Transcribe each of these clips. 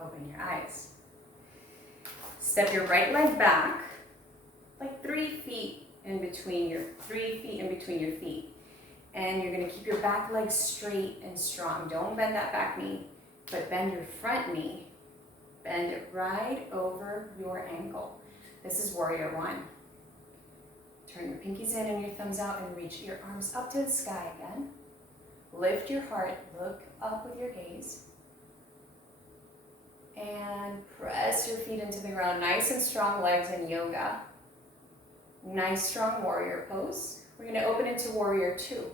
Open your eyes. Step your right leg back, like 3 feet in between your feet. And you're gonna keep your back leg straight and strong. Don't bend that back knee, but bend your front knee. Bend it right over your ankle. This is warrior one. Turn your pinkies in and your thumbs out and reach your arms up to the sky again. Lift your heart, look up with your gaze. And press your feet into the ground. Nice and strong legs in yoga. Nice strong warrior pose. We're going to open into warrior two.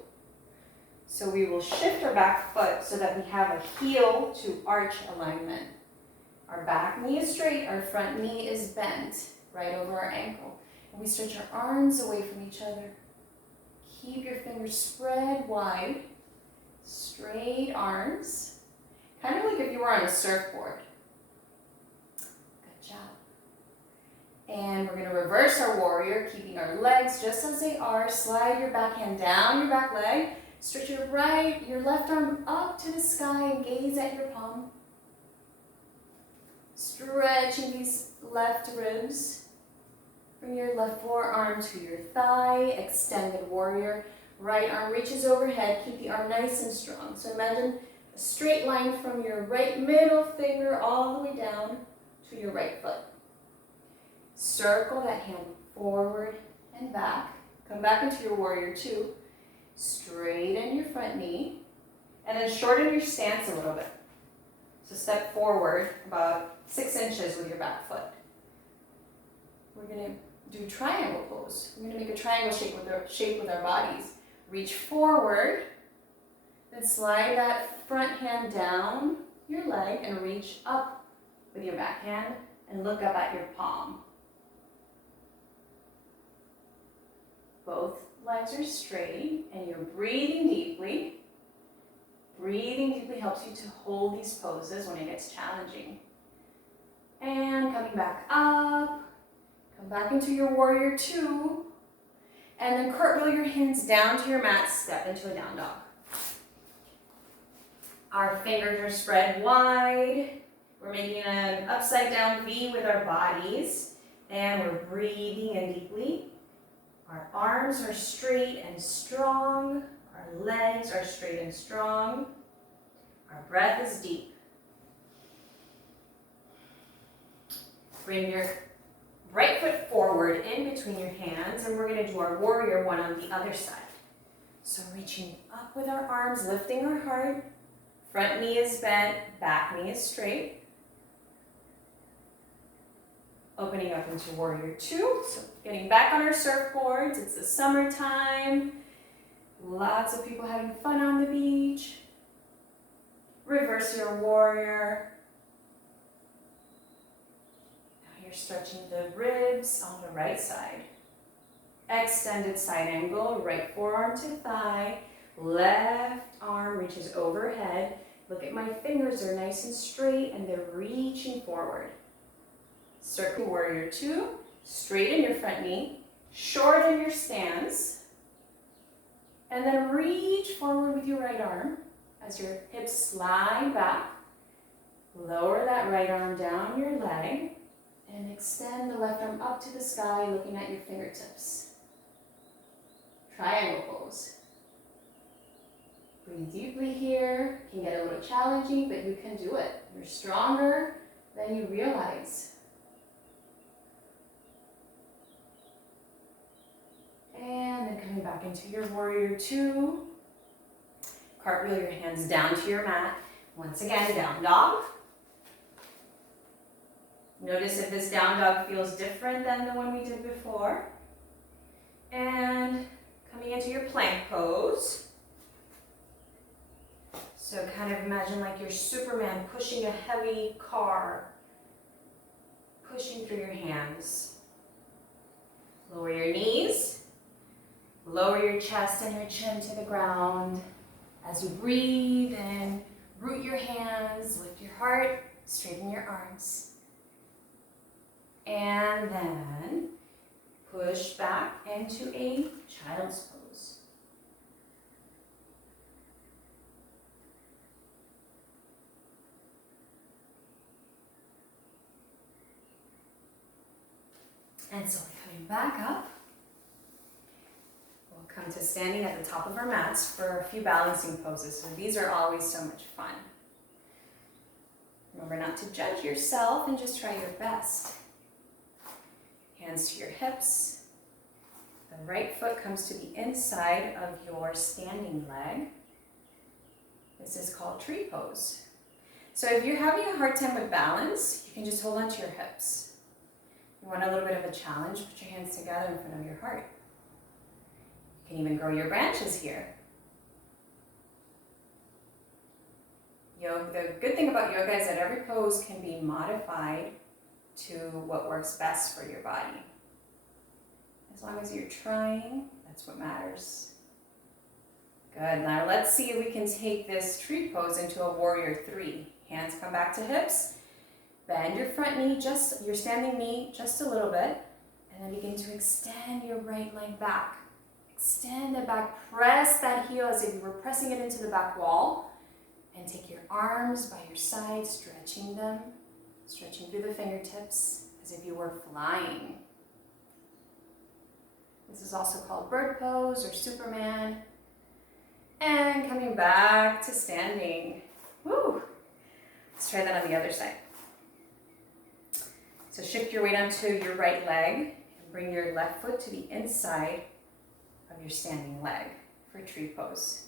So we will shift our back foot so that we have a heel to arch alignment. Our back knee is straight, our front knee is bent right over our ankle. And we stretch our arms away from each other. Keep your fingers spread wide. Straight arms. Kind of like if you were on a surfboard. Good job. And we're going to reverse our warrior, keeping our legs just as they are. Slide your back hand down your back leg. Stretch your left arm up to the sky and gaze at your palm. Stretching these left ribs. Bring your left forearm to your thigh. Extended warrior. Right arm reaches overhead. Keep the arm nice and strong. So imagine a straight line from your right middle finger all the way down to your right foot. Circle that hand forward and back. Come back into your warrior two. Straighten your front knee. And then shorten your stance a little bit. So step forward about 6 inches with your back foot. We're going to do triangle pose. We're going to make a triangle shape with our bodies. Reach forward. Then slide that front hand down your leg and reach up with your back hand and look up at your palm. Both legs are straight and you're breathing deeply. Breathing deeply helps you to hold these poses when it gets challenging. And coming back up. Come back into your warrior two. And then cartwheel your hands down to your mat. Step into a down dog. Our fingers are spread wide. We're making an upside down V with our bodies. And we're breathing in deeply. Our arms are straight and strong. Our legs are straight and strong. Our breath is deep. Bring your right foot forward in between your hands, and we're going to do our warrior one on the other side. So reaching up with our arms, lifting our heart. Front knee is bent, back knee is straight. Opening up into warrior two. So getting back on our surfboards. It's the summertime. Lots of people having fun on the beach. Reverse your warrior. Now you're stretching the ribs on the right side. Extended side angle, right forearm to thigh. Left arm reaches overhead. Look at my fingers, they're nice and straight and they're reaching forward. Circle warrior two. Straighten your front knee. Shorten your stance. And then reach forward with your right arm as your hips slide back. Lower that right arm down your leg and extend the left arm up to the sky looking at your fingertips. Triangle pose. Breathe deeply here. It can get a little challenging, but you can do it. You're stronger than you realize. And then coming back into your warrior two. Cartwheel your hands down to your mat. Once again, down dog. Notice if this down dog feels different than the one we did before. And coming into your plank pose. So kind of imagine like you're Superman pushing a heavy car, pushing through your hands. Lower your knees. Lower your chest and your chin to the ground. As you breathe in, root your hands, lift your heart, straighten your arms. And then push back into a child's pose. And so coming back up, we'll come to standing at the top of our mats for a few balancing poses. So these are always so much fun. Remember not to judge yourself and just try your best. Hands to your hips. The right foot comes to the inside of your standing leg. This is called tree pose. So if you're having a hard time with balance, you can just hold on to your hips. You want a little bit of a challenge, put your hands together in front of your heart. You can even grow your branches here. The good thing about yoga is that every pose can be modified to what works best for your body. As long as you're trying, that's what matters. Good, now let's see if we can take this tree pose into a warrior 3. Hands come back to hips. Bend your front knee, your standing knee, just a little bit. And then begin to extend your right leg back. Extend it back, press that heel as if you were pressing it into the back wall. And take your arms by your side, stretching them. Stretching through the fingertips as if you were flying. This is also called bird pose or Superman. And coming back to standing. Woo! Let's try that on the other side. So shift your weight onto your right leg and bring your left foot to the inside of your standing leg for tree pose.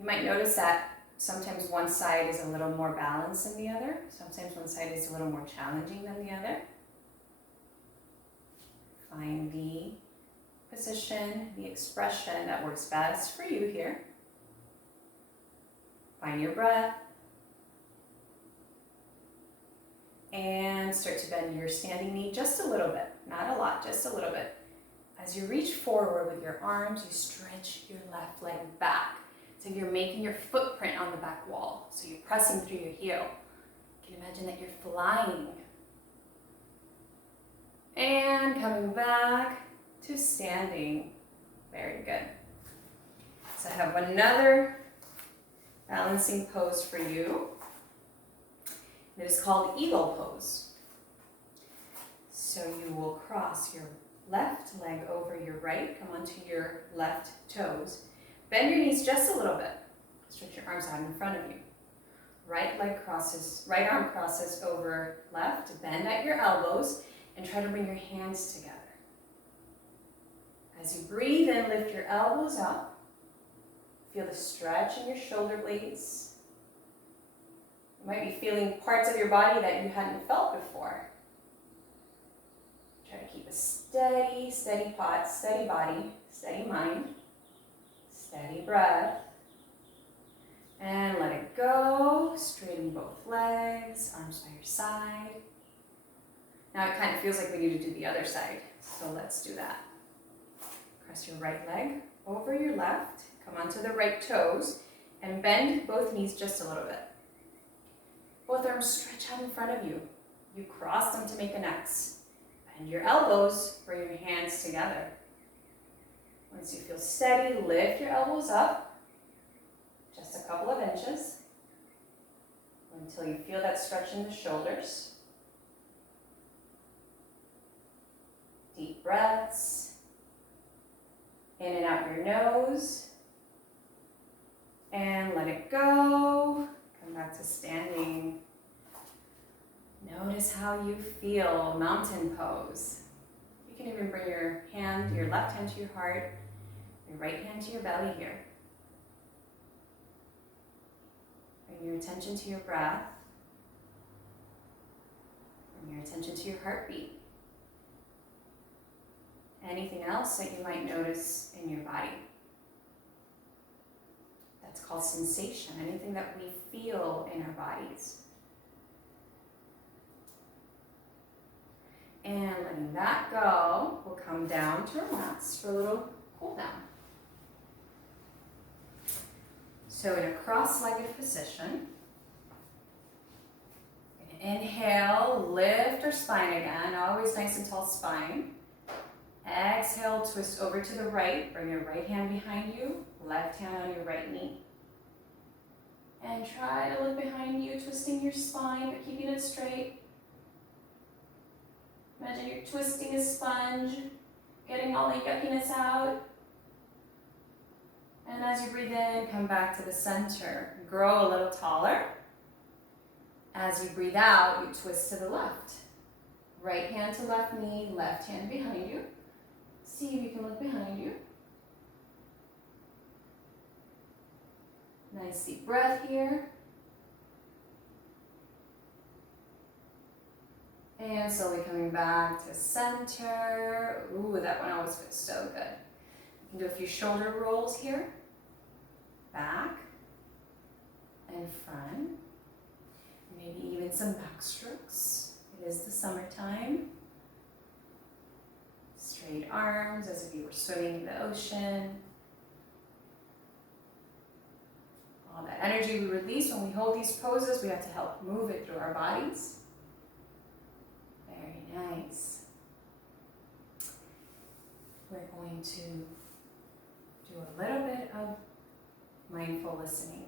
You might notice that sometimes one side is a little more balanced than the other. Sometimes one side is a little more challenging than the other. Find the position, the expression that works best for you here. Find your breath. And start to bend your standing knee just a little bit, not a lot, just a little bit. As you reach forward with your arms, you stretch your left leg back. So you're making your footprint on the back wall. So you're pressing through your heel. You can imagine that you're flying. And coming back to standing. Very good. So I have another balancing pose for you. It is called eagle pose. So you will cross your left leg over your right, come onto your left toes. Bend your knees just a little bit. Stretch your arms out in front of you. Right arm crosses over left. Bend at your elbows and try to bring your hands together. As you breathe in, lift your elbows up. Feel the stretch in your shoulder blades. You might be feeling parts of your body that you hadn't felt before. Try to keep a steady pot, steady body, steady mind, steady breath. And let it go. Straighten both legs, arms by your side. Now it kind of feels like we need to do the other side, so let's do that. Press your right leg over your left, come onto the right toes, and bend both knees just a little bit. Both arms stretch out in front of you. You cross them to make an X. Bend your elbows, bring your hands together. Once you feel steady, lift your elbows up, just a couple of inches, until you feel that stretch in the shoulders. Deep breaths, in and out your nose, and let it go. Come back to standing. Notice how you feel, mountain pose. You can even bring your left hand to your heart, your right hand to your belly here. Bring your attention to your breath. Bring your attention to your heartbeat. Anything else that you might notice in your body. That's called sensation, anything that we feel in our bodies. And letting that go, we'll come down to our mats for a little cool down. So in a cross-legged position, inhale, lift our spine again, always nice and tall spine. Exhale, twist over to the right, bring your right hand behind you, left hand on your right knee. And try to look behind you, twisting your spine, but keeping it straight. Imagine you're twisting a sponge, getting all the yuckiness out. And as you breathe in, come back to the center. Grow a little taller. As you breathe out, you twist to the left. Right hand to left knee, left hand behind you. See if you can look behind you. Nice deep breath here. And slowly coming back to center. Ooh, that one always feels so good. You can do a few shoulder rolls here. Back and front. Maybe even some back strokes. It is the summertime. Straight arms as if you were swimming in the ocean. All that energy we release when we hold these poses, we have to help move it through our bodies. Very nice. We're going to do a little bit of mindful listening.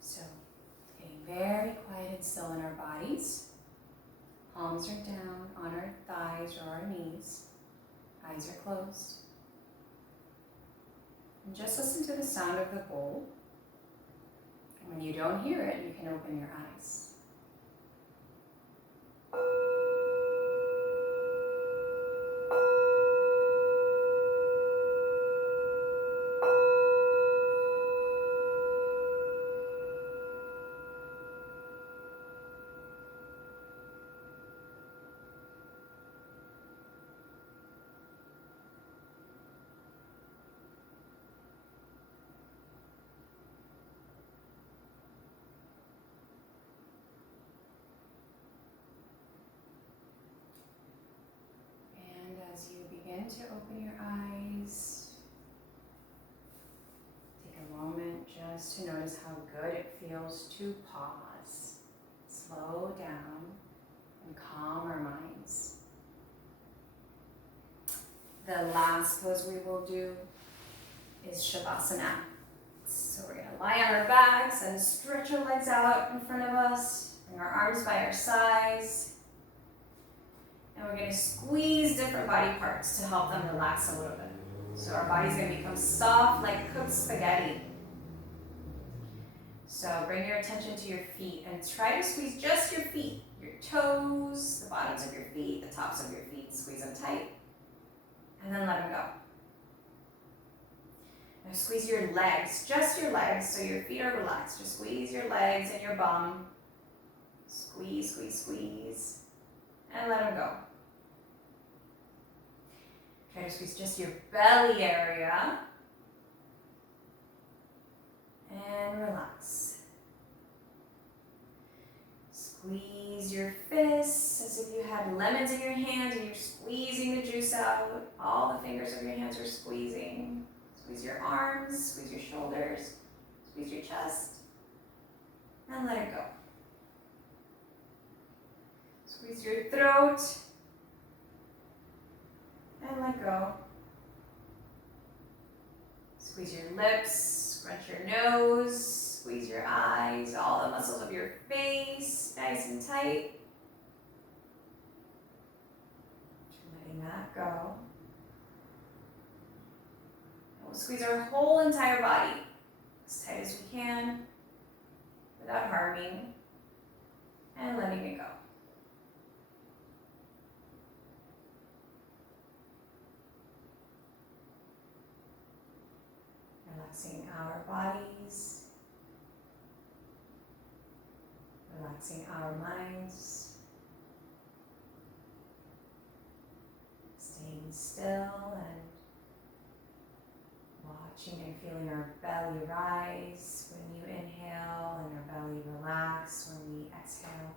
So, getting very quiet and still in our bodies. Palms are down on our thighs or our knees. Eyes are closed. And just listen to the sound of the bowl. And when you don't hear it, you can open your eyes. As you begin to open your eyes, take a moment just to notice how good it feels to pause, slow down, and calm our minds. The last pose we will do is Shavasana. So we're going to lie on our backs and stretch our legs out in front of us, bring our arms by our sides. And we're going to squeeze different body parts to help them relax a little bit. So our body's going to become soft like cooked spaghetti. So bring your attention to your feet and try to squeeze just your feet, your toes, the bottoms of your feet, the tops of your feet. Squeeze them tight. And then let them go. Now squeeze your legs, just your legs, so your feet are relaxed. Just squeeze your legs and your bum. Squeeze, squeeze, squeeze. And let them go. Try to squeeze just your belly area. And relax. Squeeze your fists as if you had lemons in your hands and you're squeezing the juice out. All the fingers of your hands are squeezing. Squeeze your arms, squeeze your shoulders, squeeze your chest. And let it go. Squeeze your throat and let go. Squeeze your lips, scrunch your nose, squeeze your eyes, all the muscles of your face, nice and tight. Letting that go. And we'll squeeze our whole entire body as tight as we can without harming and letting it go. Relaxing our bodies, relaxing our minds, staying still and watching and feeling our belly rise when you inhale and our belly relax when we exhale.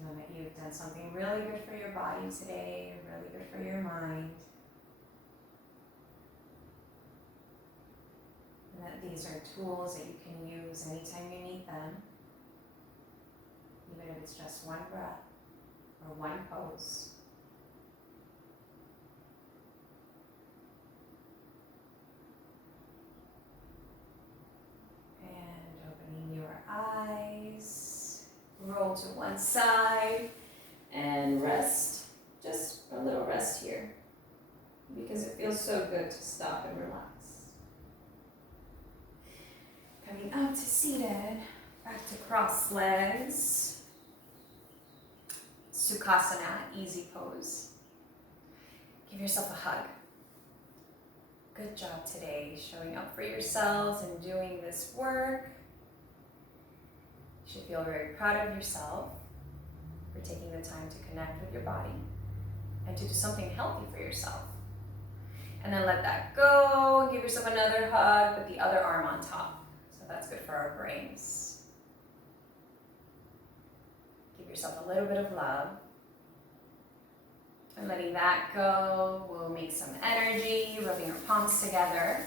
Know that you've done something really good for your body today, really good for your mind. And that these are tools that you can use anytime you need them, even if it's just one breath or one pose. roll to one side and rest. Just a little rest here because it feels so good to stop and relax. Coming up to seated, back to cross legs. Sukhasana, easy pose. Give yourself a hug. Good job today, showing up for yourselves and doing this work. You should feel very proud of yourself for taking the time to connect with your body and to do something healthy for yourself. And then let that go. Give yourself another hug, put the other arm on top. So that's good for our brains. Give yourself a little bit of love. And letting that go, we'll make some energy, rubbing our palms together.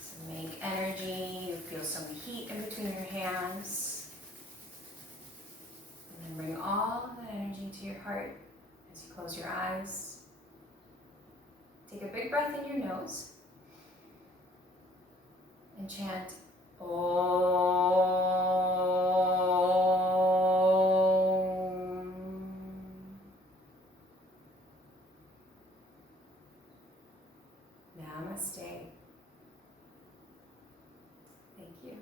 So make energy, you feel some heat in between your hands. And then bring all of that energy to your heart as you close your eyes. Take a big breath in your nose and chant Om. Namaste. Thank you.